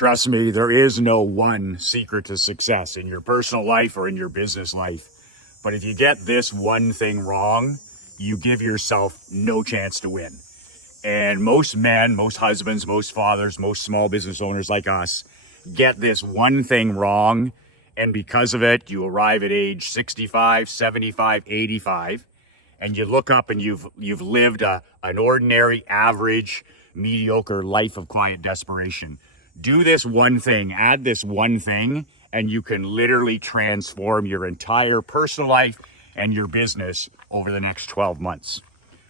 Trust me, there is no one secret to success in your personal life or in your business life. But if you get this one thing wrong, you give yourself no chance to win. And most men, most husbands, most fathers, most small business owners like us get this one thing wrong. And because of it, you arrive at age 65, 75, 85, and you look up and you've lived an ordinary, average, mediocre life of quiet desperation. Do this one thing, add this one thing, and you can literally transform your entire personal life and your business over the next 12 months.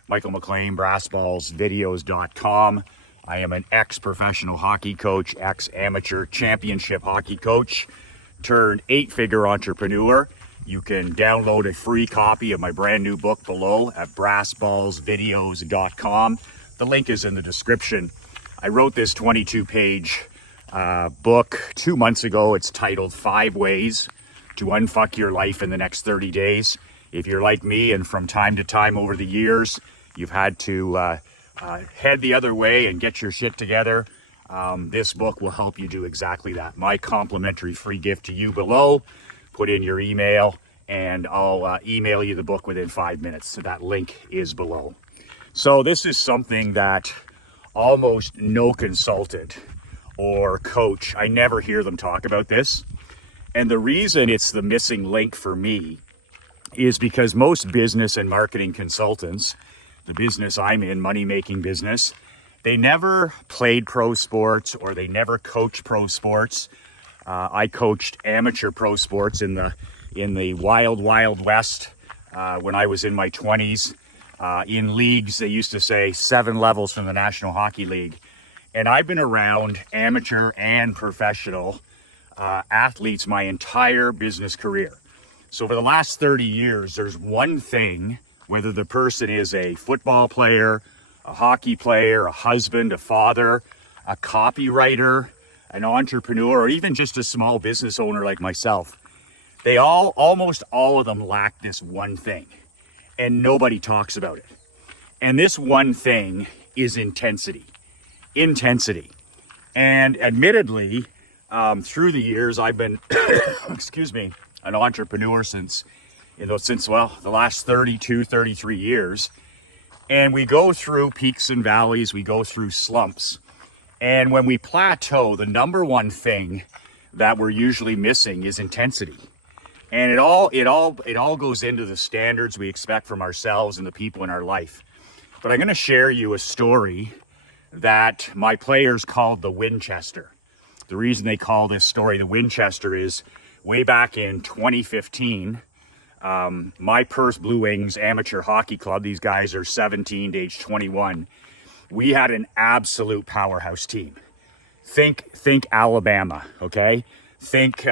Michael McLean, brassballsvideos.com. I am an ex-professional hockey coach, ex-amateur championship hockey coach, turned 8-figure entrepreneur. You can download a free copy of my brand new book below at brassballsvideos.com. The link is in the description. I wrote this 22-page book 2 months ago. It's titled 5 Ways to Unfuck Your Life in the Next 30 Days. If you're like me and from time to time over the years, you've had to head the other way and get your shit together, this book will help you do exactly that. My complimentary free gift to you below. Put in your email and I'll email you the book within 5 minutes. So that link is below. So this is something that almost no consultant or coach, I never hear them talk about this. And the reason it's the missing link for me is because most business and marketing consultants, the business I'm in, money-making business, they never played pro sports or they never coached pro sports. I coached amateur pro sports in the wild west when I was in my 20s. In leagues, they used to say 7 levels from the National Hockey League. And I've been around amateur and professional athletes my entire business career. So for the last 30 years, there's one thing, whether the person is a football player, a hockey player, a husband, a father, a copywriter, an entrepreneur, or even just a small business owner like myself, they almost all of them lack this one thing, and nobody talks about it. And this one thing is intensity. And admittedly, through the years, I've been, an entrepreneur since the last 32, 33 years. And we go through peaks and valleys, we go through slumps. And when we plateau, the number one thing that we're usually missing is intensity. And it all goes into the standards we expect from ourselves and the people in our life. But I'm going to share you a story that my players called the Winchester. The reason they call this story the Winchester is way back in 2015, my Perth Blue Wings amateur hockey club, these guys are 17 to age 21, we had an absolute powerhouse team. Think Alabama, okay? Think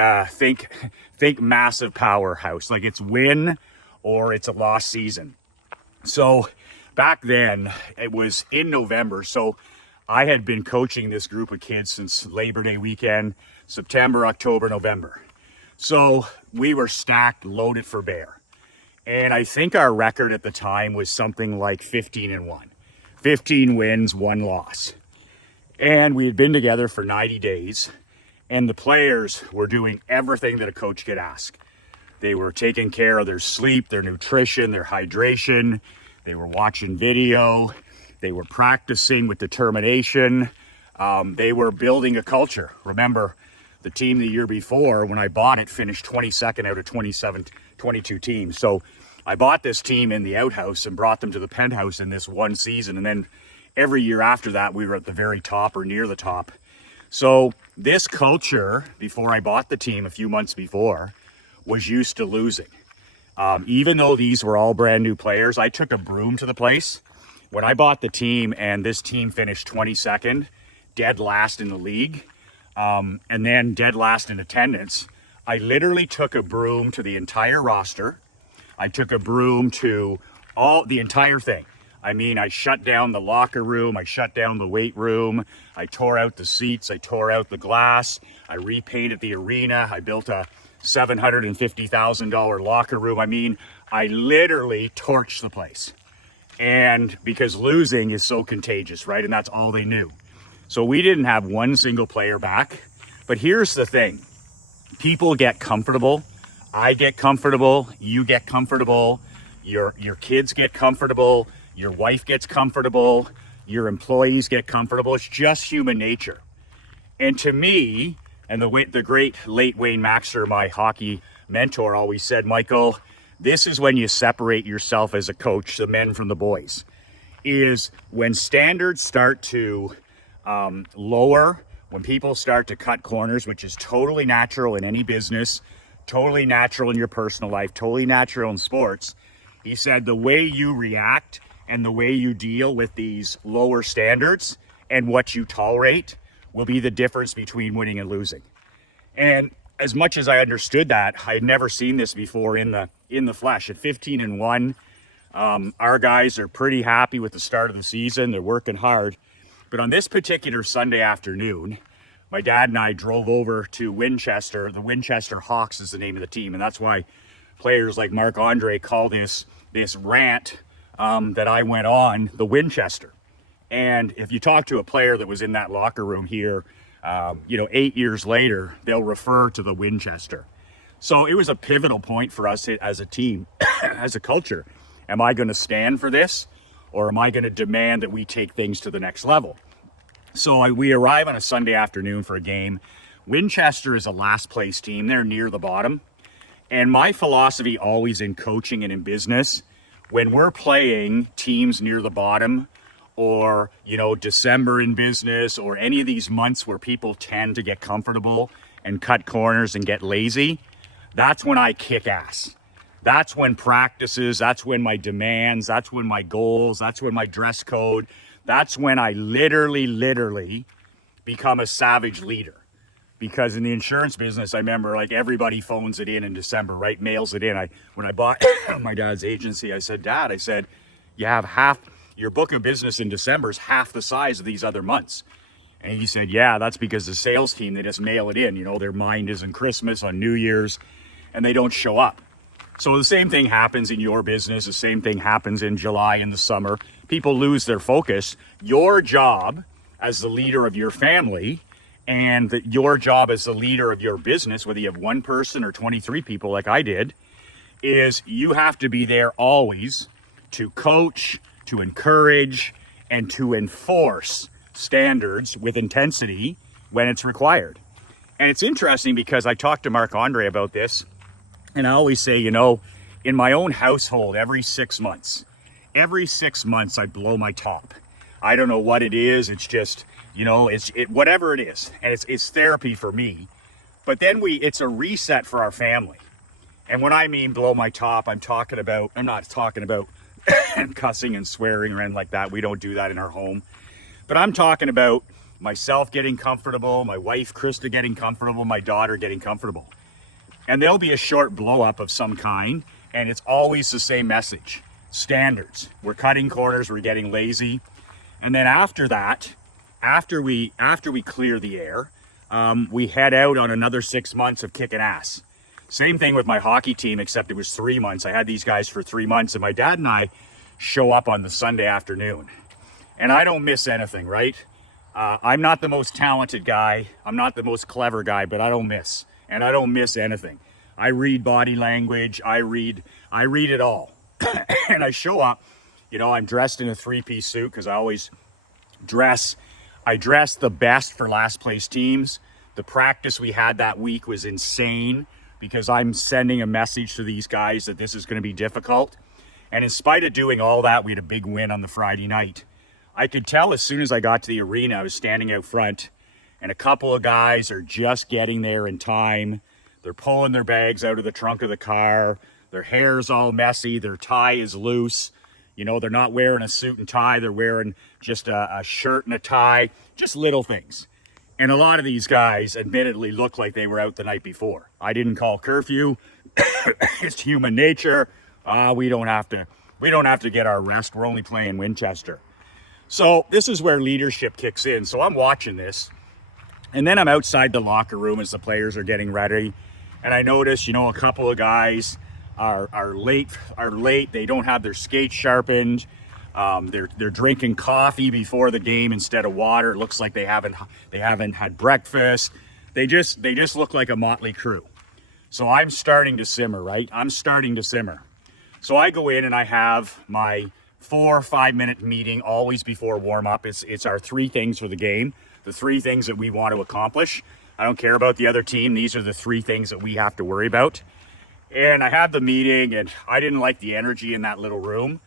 massive powerhouse, like it's win or it's a lost season. So back then, it was in November, so I had been coaching this group of kids since Labor Day weekend, September, October, November. So we were stacked, loaded for bear. And I think our record at the time was something like 15-1. 15 wins, 1 loss. And we had been together for 90 days, and the players were doing everything that a coach could ask. They were taking care of their sleep, their nutrition, their hydration. They were watching video. They were practicing with determination. They were building a culture. Remember, the team the year before, when I bought it, finished 22nd out of 22 teams. So I bought this team in the outhouse and brought them to the penthouse in this one season. And then every year after that, we were at the very top or near the top. So this culture, before I bought the team a few months before, was used to losing. Even though these were all brand new players, I took a broom to the place. When I bought the team and this team finished 22nd, dead last in the league, and then dead last in attendance, I literally took a broom to the entire roster. I took a broom to the entire thing. I mean, I shut down the locker room, I shut down the weight room, I tore out the seats, I tore out the glass, I repainted the arena, I built a $750,000 locker room. I mean, I literally torched the place. And because losing is so contagious, right? And that's all they knew. So we didn't have one single player back. But here's the thing. People get comfortable. I get comfortable. You get comfortable. Your kids get comfortable. Your wife gets comfortable. Your employees get comfortable. It's just human nature. And to me, and the great late Wayne Maxter, my hockey mentor, always said, Michael, this is when you separate yourself as a coach, the men from the boys, is when standards start to lower, when people start to cut corners, which is totally natural in any business, totally natural in your personal life, totally natural in sports. He said the way you react and the way you deal with these lower standards and what you tolerate will be the difference between winning and losing. And as much as I understood that, I had never seen this before in the flesh. At 15-1, our guys are pretty happy with the start of the season. They're working hard. But on this particular Sunday afternoon, my dad and I drove over to Winchester. The Winchester Hawks is the name of the team. And that's why players like Marc-Andre call this rant that I went on the Winchester. And if you talk to a player that was in that locker room here, 8 years later, they'll refer to the Winchester. So it was a pivotal point for us as a team, as a culture. Am I going to stand for this, or am I going to demand that we take things to the next level? So we arrive on a Sunday afternoon for a game. Winchester is a last place team. They're near the bottom. And my philosophy always in coaching and in business, when we're playing teams near the bottom, or, December in business, or any of these months where people tend to get comfortable and cut corners and get lazy, that's when I kick ass. That's when practices, that's when my demands, that's when my goals, that's when my dress code, that's when I literally become a savage leader. Because in the insurance business, I remember everybody phones it in December, right? Mails it in. When I bought my dad's agency, I said, Dad, you have your book of business in December is half the size of these other months. And he said, yeah, that's because the sales team, they just mail it in. Their mind is on Christmas, on New Year's, and they don't show up. So the same thing happens in your business. The same thing happens in July in the summer. People lose their focus. Your job as the leader of your family and your job as the leader of your business, whether you have one person or 23 people like I did, is you have to be there always to coach, to encourage, and to enforce standards with intensity when it's required. And it's interesting because I talked to Marc-Andre about this, and I always say, in my own household, every 6 months I blow my top. I don't know what it is. It's just, whatever it is. And it's therapy for me. But then it's a reset for our family. And when I mean blow my top, I'm not talking about cussing and swearing or anything like that. We don't do that in our home. But I'm talking about myself getting comfortable, my wife Krista getting comfortable, my daughter getting comfortable. And there'll be a short blow up of some kind, and it's always the same message. Standards. We're cutting corners, we're getting lazy. And then after that, after we clear the air, we head out on another 6 months of kicking ass. Same thing with my hockey team, except it was 3 months. I had these guys for 3 months, and my dad and I show up on the Sunday afternoon. And I don't miss anything, right? I'm not the most talented guy. I'm not the most clever guy, but I don't miss. And I don't miss anything. I read body language. I read it all. And I show up, I'm dressed in a 3-piece suit because I always dress the best for last place teams. The practice we had that week was insane because I'm sending a message to these guys that this is going to be difficult. And in spite of doing all that, we had a big win on the Friday night. I could tell as soon as I got to the arena, I was standing out front, and a couple of guys are just getting there in time. They're pulling their bags out of the trunk of the car. Their hair's all messy. Their tie is loose. They're not wearing a suit and tie. They're wearing just a shirt and a tie, just little things. And a lot of these guys admittedly look like they were out the night before. I didn't call curfew. It's human nature. We don't have to get our rest. We're only playing Winchester. So this is where leadership kicks in. So I'm watching this, and then I'm outside the locker room as the players are getting ready, and I notice, a couple of guys are late. They don't have their skates sharpened. They're drinking coffee before the game instead of water. It looks like they haven't had breakfast. They just look like a motley crew. So I'm starting to simmer, right? I'm starting to simmer. So I go in and I have my 4 or 5 minute meeting always before warm up. It's our 3 things for the game, the 3 things that we want to accomplish. I don't care about the other team. These are the 3 things that we have to worry about. And I had the meeting and I didn't like the energy in that little room.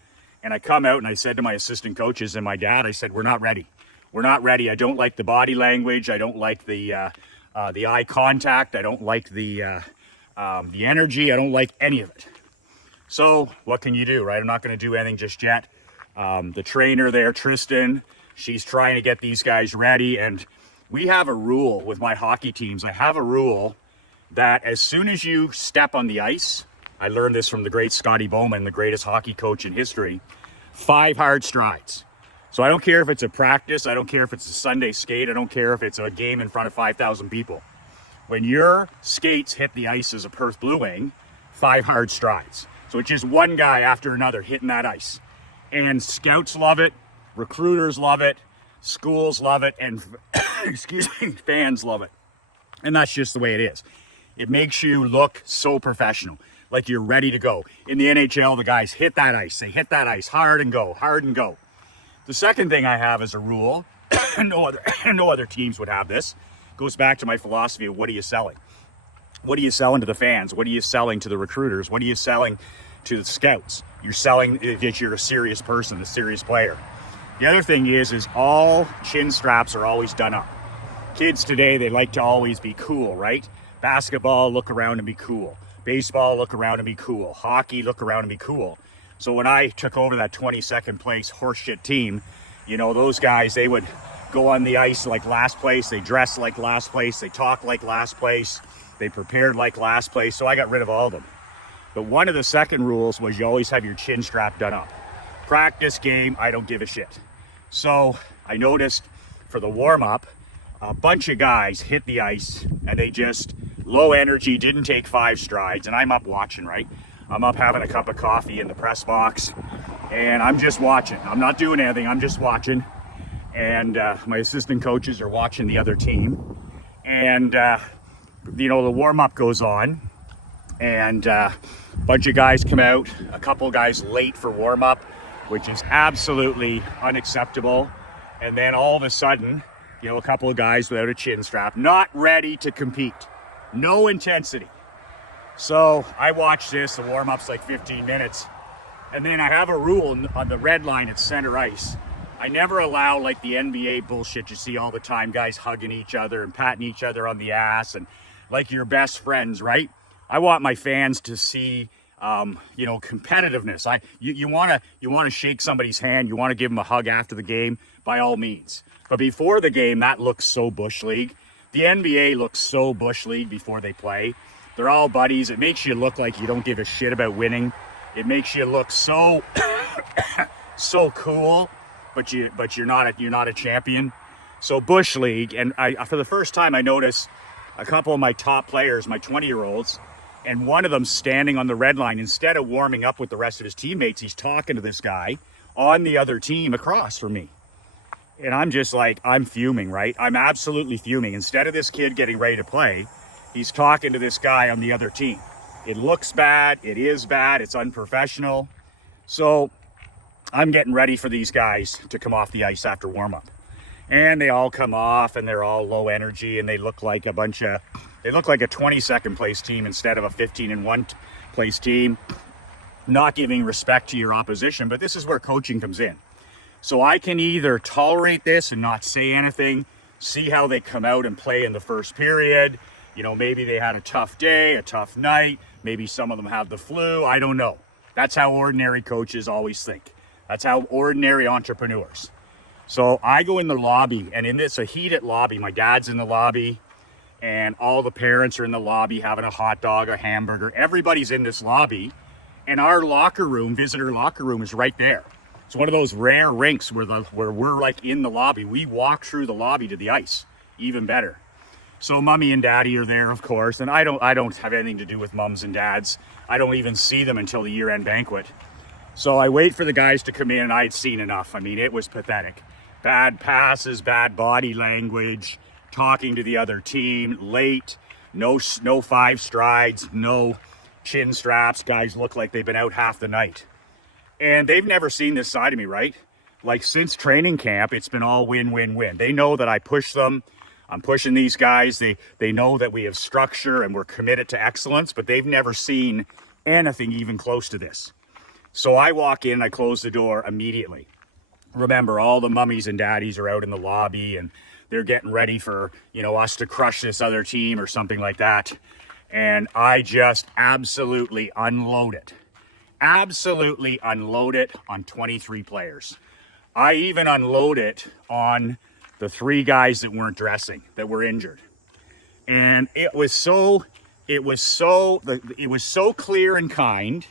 And I come out and I said to my assistant coaches and my dad, I said, we're not ready. We're not ready. I don't like the body language. I don't like the eye contact. I don't like the energy. I don't like any of it. So what can you do, right? I'm not going to do anything just yet. The trainer there, Tristan, she's trying to get these guys ready. And we have a rule with my hockey teams. I have a rule that as soon as you step on the ice, I learned this from the great Scotty Bowman, the greatest hockey coach in history, 5 hard strides. So I don't care if it's a practice. I don't care if it's a Sunday skate. I don't care if it's a game in front of 5,000 people. When your skates hit the ice as a Perth Blue Wing, 5 hard strides. So it's just one guy after another hitting that ice. And scouts love it, recruiters love it, schools love it, and fans love it. And that's just the way it is. It makes you look so professional, like you're ready to go. In the NHL, the guys hit that ice. They hit that ice hard and go, hard and go. The second thing I have as a rule, no other teams would have this, goes back to my philosophy of what are you selling? What are you selling to the fans? What are you selling to the recruiters? What are you selling to the scouts? You're selling that you're a serious person, a serious player. The other thing is all chin straps are always done up. Kids today, they like to always be cool, right? Basketball, look around and be cool. Baseball, look around and be cool. Hockey, look around and be cool. So when I took over that 22nd place horseshit team, you know, those guys, they would go on the ice like last place. They dress like last place. They talk like last place. They prepared like last place. So I got rid of all of them. But one of the second rules was you always have your chin strap done up. Practice, game, I don't give a shit. So I noticed for the warm-up, a bunch of guys hit the ice and they just low energy, didn't take 5 strides. And I'm up watching, right? I'm up having a cup of coffee in the press box and I'm just watching. I'm not doing anything, I'm just watching. And my assistant coaches are watching the other team. And, you know, the warm-up goes on and a bunch of guys come out, a couple of guys late for warm-up, which is absolutely unacceptable. And then all of a sudden, you know, a couple of guys without a chin strap, not ready to compete, no intensity. So I watch this, the warm-up's like 15 minutes, and then I have a rule on the red line at center ice. I never allow like the NBA bullshit you see all the time, guys hugging each other and patting each other on the ass and like your best friends, right? I want my fans to see, you know, competitiveness. You want to shake somebody's hand, you want to give them a hug after the game, by all means. But before the game, that looks so Bush League. The NBA looks so Bush League before they play. They're all buddies. It makes you look like you don't give a shit about winning. It makes you look so so cool, but you're not a champion. So Bush League, and I for the first time I noticed a couple of my top players, my 20-year-olds, and one of them standing on the red line. Instead of warming up with the rest of his teammates, he's talking to this guy on the other team across from me. And I'm just like, I'm fuming, right? I'm absolutely fuming. Instead of this kid getting ready to play, he's talking to this guy on the other team. It looks bad. It is bad. It's unprofessional. So I'm getting ready for these guys to come off the ice after warm-up. And they all come off and they're all low energy and they look like a 22nd place team instead of a 15-1 place team. Not giving respect to your opposition, but this is where coaching comes in. So I can either tolerate this and not say anything, see how they come out and play in the first period. You know, maybe they had a tough day, a tough night. Maybe some of them have the flu. I don't know. That's how ordinary coaches always think. That's how ordinary entrepreneurs. So I go in the lobby, and in this a heated lobby, my dad's in the lobby, and all the parents are in the lobby having a hot dog, a hamburger. Everybody's in this lobby, and our locker room, visitor locker room, is right there. It's one of those rare rinks where we're like in the lobby. We walk through the lobby to the ice, even better. So mommy and daddy are there, of course, and I don't have anything to do with mums and dads. I don't even see them until the year-end banquet. So I wait for the guys to come in, and I had seen enough. I mean, it was pathetic. Bad passes, bad body language, talking to the other team, late, no 5 strides, no chin straps. Guys look like they've been out half the night. And they've never seen this side of me, right? Like since training camp, it's been all win, win, win. They know that I push them. I'm pushing these guys. They know that we have structure and we're committed to excellence, but they've never seen anything even close to this. So I walk in, I close the door immediately. Remember, all the mummies and daddies are out in the lobby and they're getting ready for, us to crush this other team or something like that. And I just absolutely unload it. Absolutely unload it on 23 players. I even unload it on the 3 guys that weren't dressing, that were injured. And it was so clear and kind.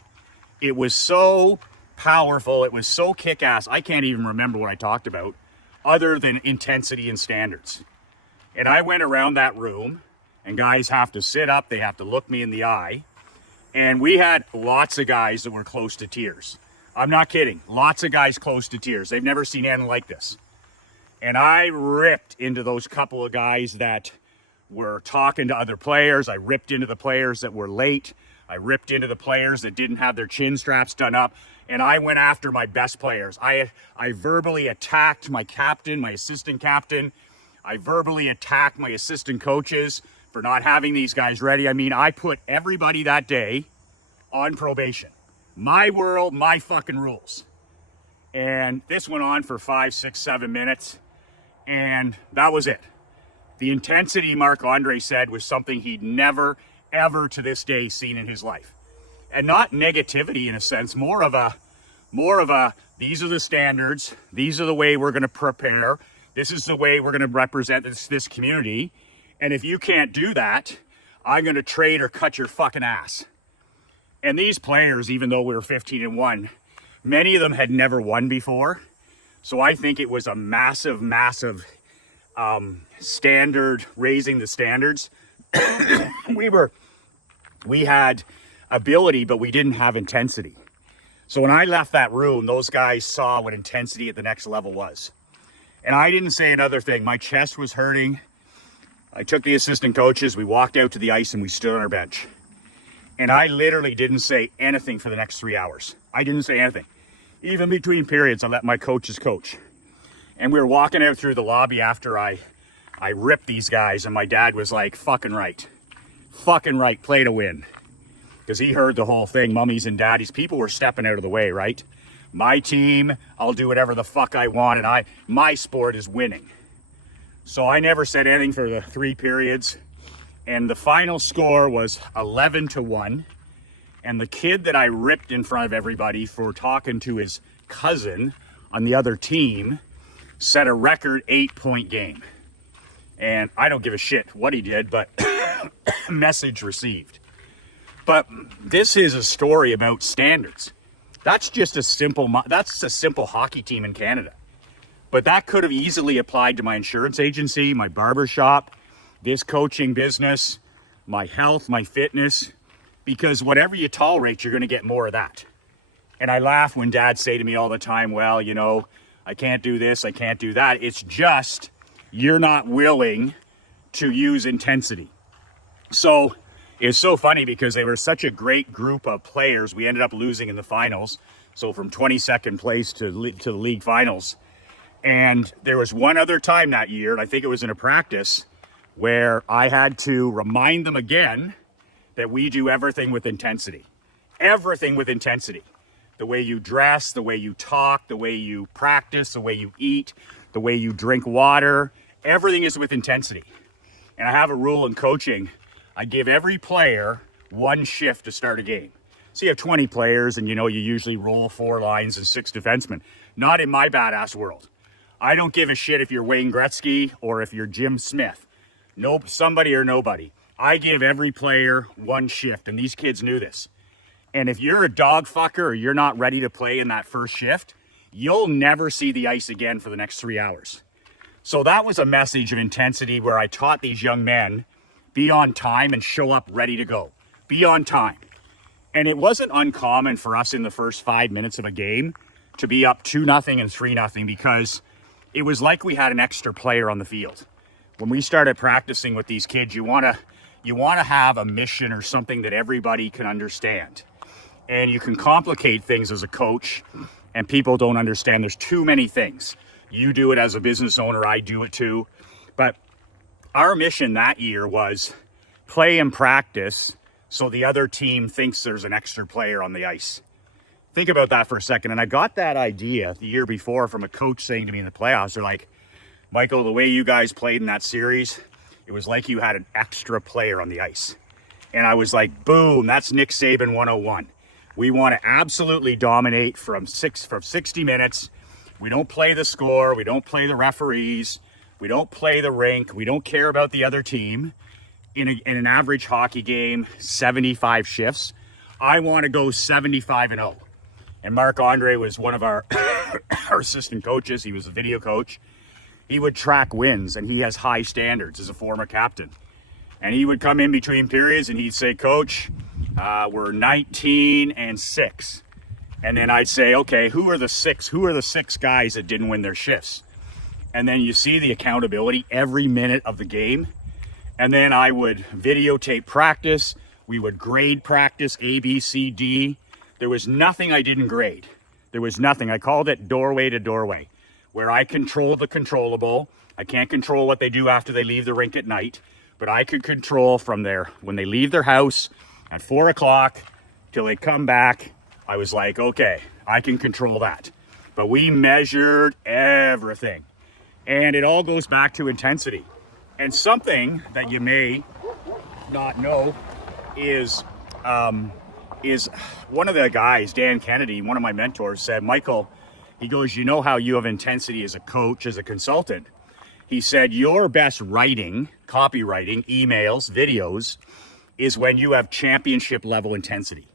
It was so powerful. It was so kick-ass. I can't even remember what I talked about other than intensity and standards. And I went around that room, and guys have to sit up. They have to look me in the eye. And we had lots of guys that were close to tears. I'm not kidding. Lots of guys close to tears. They've never seen anything like this. And I ripped into those couple of guys that were talking to other players. I ripped into the players that were late. I ripped into the players that didn't have their chin straps done up. And I went after my best players. I verbally attacked my captain, my assistant captain. I verbally attacked my assistant coaches for not having these guys ready. I mean, I put everybody that day on probation. My world, my fucking rules. And this went on for 5, 6, 7 minutes. And that was it. The intensity Marc-Andre said was something he'd never, ever to this day seen in his life. And not negativity in a sense, more of a, these are the standards. These are the way we're going to prepare. This is the way we're going to represent this community. And if you can't do that, I'm going to trade or cut your fucking ass. And these players, even though we were 15-1, many of them had never won before. So I think it was a massive, massive standard, raising the standards. We had ability, but we didn't have intensity. So when I left that room, those guys saw what intensity at the next level was. And I didn't say another thing. My chest was hurting. I took the assistant coaches, we walked out to the ice and we stood on our bench. And I literally didn't say anything for the next 3 hours. I didn't say anything. Even between periods, I let my coaches coach. And we were walking out through the lobby after I ripped these guys, and my dad was like, fucking right, play to win. Because he heard the whole thing, mummies and daddies. People were stepping out of the way, right? My team, I'll do whatever the fuck I want, and my sport is winning. So I never said anything for the 3 periods. And the final score was 11-1. And the kid that I ripped in front of everybody for talking to his cousin on the other team set a record 8-point game. And I don't give a shit what he did, but message received. But this is a story about standards. That's just a simple hockey team in Canada. But that could have easily applied to my insurance agency, my barber shop, this coaching business, my health, my fitness, because whatever you tolerate, you're going to get more of that. And I laugh when dads say to me all the time, well, I can't do this, I can't do that. It's just you're not willing to use intensity. So it's so funny because they were such a great group of players. We ended up losing in the finals. So from 22nd place to the league finals. And there was one other time that year, and I think it was in a practice, where I had to remind them again that we do everything with intensity. Everything with intensity. The way you dress, the way you talk, the way you practice, the way you eat, the way you drink water. Everything is with intensity. And I have a rule in coaching. I give every player 1 shift to start a game. So you have 20 players and you usually roll 4 lines and 6 defensemen. Not in my badass world. I don't give a shit if you're Wayne Gretzky or if you're Jim Smith. Nope, somebody or nobody. I give every player 1 shift, and these kids knew this. And if you're a dog fucker or you're not ready to play in that first shift, you'll never see the ice again for the next 3 hours. So that was a message of intensity where I taught these young men, be on time and show up ready to go. Be on time. And it wasn't uncommon for us in the first 5 minutes of a game to be up 2-0 and 3-0 because it was like we had an extra player on the field. When we started practicing with these kids, you want to have a mission or something that everybody can understand. And you can complicate things as a coach, and people don't understand. There's too many things. You do it as a business owner, I do it too. But our mission that year was play and practice so the other team thinks there's an extra player on the ice. Think about that for a second. And I got that idea the year before from a coach saying to me in the playoffs, they're like, Michael, the way you guys played in that series, it was like you had an extra player on the ice. And I was like, boom, that's Nick Saban 101. We want to absolutely dominate from 60 minutes. We don't play the score. We don't play the referees. We don't play the rink. We don't care about the other team. In an average hockey game, 75 shifts. I want to go 75-0. And Marc Andre was one of our assistant coaches. He was a video coach. He would track wins, and he has high standards as a former captain. And he would come in between periods, and he'd say, Coach, we're 19-6. And then I'd say, okay, who are the six guys that didn't win their shifts? And then you see the accountability every minute of the game. And then I would videotape practice. We would grade practice, A, B, C, D. There was nothing I didn't grade. There was nothing. I called it doorway to doorway, where I control the controllable. I can't control what they do after they leave the rink at night, but I could control from when they leave their house at 4 o'clock till they come back. I was like, okay, I can control that. But we measured everything. And it all goes back to intensity. And something that you may not know is one of the guys, Dan Kennedy, one of my mentors, said, Michael, he goes, you know how you have intensity as a coach, as a consultant. He said, your best writing, copywriting, emails, videos, is when you have championship level intensity.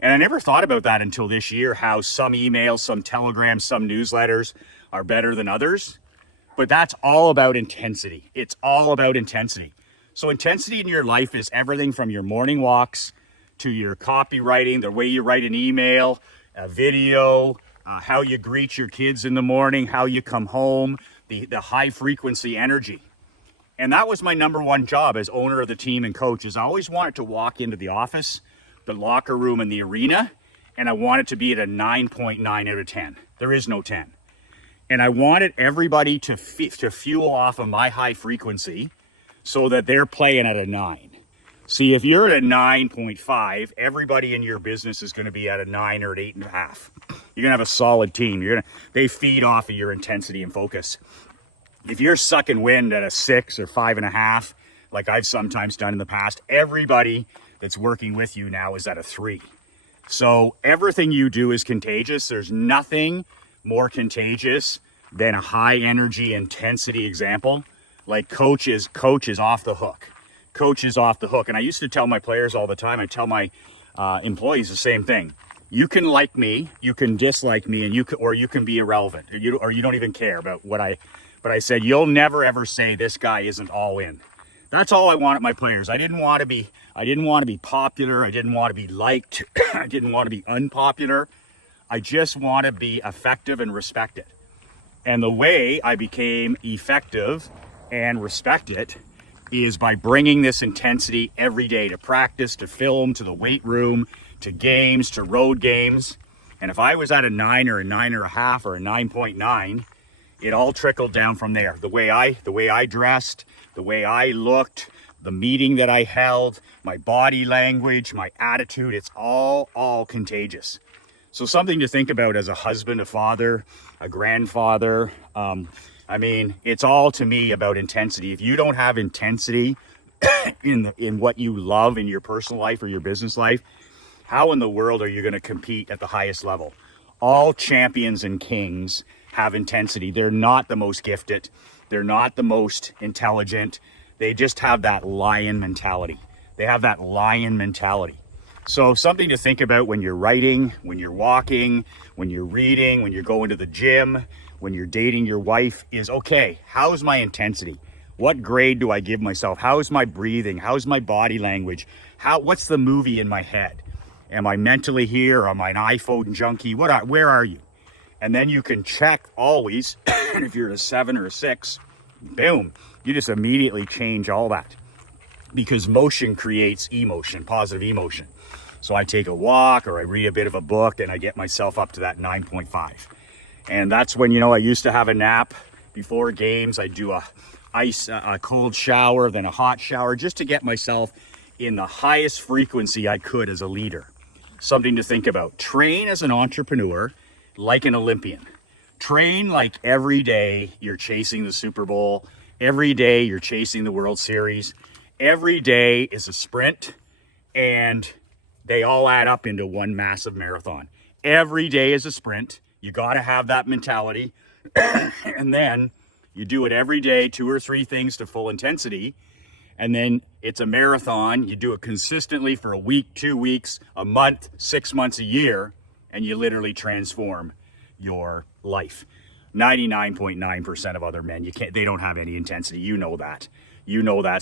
And I never thought about that until this year, how some emails, some telegrams, some newsletters are better than others. But that's all about intensity. It's all about intensity. So intensity in your life is everything from your morning walks to your copywriting, the way you write an email, a video, how you greet your kids in the morning, how you come home, the high frequency energy. And that was my number one job as owner of the team and coach, is I always wanted to walk into the office, the locker room, and the arena, and I wanted to be at a 9.9 out of 10. There is no 10. And I wanted everybody to fuel off of my high frequency so that they're playing at a 9. See, if you're at a 9.5, everybody in your business is going to be at a 9 or an 8.5. You're going to have a solid team. They feed off of your intensity and focus. If you're sucking wind at a 6 or 5.5, like I've sometimes done in the past, everybody that's working with you now is at a 3. So everything you do is contagious. There's nothing more contagious than a high energy intensity example. Like coach is off the hook. Coach is off the hook. And I used to tell my players all the time, I tell my employees the same thing. You can like me, you can dislike me, and you can be irrelevant, or you don't even care about what but I said, you'll never ever say this guy isn't all in. That's all I wanted my players. I didn't want to be popular. I didn't want to be liked. I didn't want to be unpopular. I just want to be effective and respected. And the way I became effective and respected is by bringing this intensity every day to practice, to film, to the weight room, to games, to road games. And if I was at a 9 or a 9.5 or a 9.9, it all trickled down from there. The way I dressed, the way I looked, the meeting that I held, my body language, my attitude, it's all contagious. So something to think about as a husband, a father, a grandfather. It's all to me about intensity. If you don't have intensity in what you love in your personal life or your business life, how in the world are you going to compete at the highest level? All champions and kings have intensity. They're not the most gifted. They're not the most intelligent. They just have that lion mentality. They have that lion mentality. So something to think about when you're writing, when you're walking, when you're reading, when you're going to the gym, when you're dating your wife is, okay, how's my intensity? What grade do I give myself? How's my breathing? How's my body language? What's the movie in my head? Am I mentally here? Am I an iPhone junkie? Where are you? And then you can check always, and if you're a 7 or a 6, boom, you just immediately change all that. Because motion creates emotion, positive emotion. So I take a walk or I read a bit of a book and I get myself up to that 9.5. And that's when, I used to have a nap before games. I do a cold shower, then a hot shower, just to get myself in the highest frequency I could as a leader. Something to think about. Train as an entrepreneur like an Olympian. Train like every day you're chasing the Super Bowl. Every day you're chasing the World Series. Every day is a sprint, and they all add up into one massive marathon. Every day is a sprint. You got to have that mentality. And then you do it every day, 2 or 3 things to full intensity. And then it's a marathon. You do it consistently for a week, 2 weeks, a month, 6 months, a year, and you literally transform your life. 99.9% of other men, they don't have any intensity. You know that.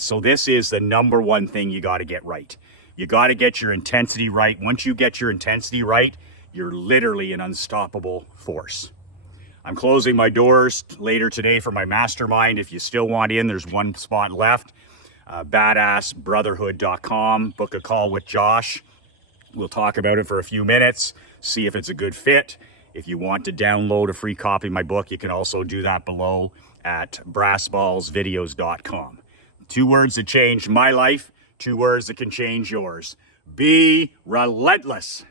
So this is the number one thing you got to get right. You got to get your intensity right. Once you get your intensity right, you're literally an unstoppable force. I'm closing my doors later today for my mastermind. If you still want in, there's one spot left. Badassbrotherhood.com. Book a call with Josh. We'll talk about it for a few minutes, see if it's a good fit. If you want to download a free copy of my book, you can also do that below at brassballsvideos.com. 2 words that changed my life, 2 words that can change yours. Be relentless.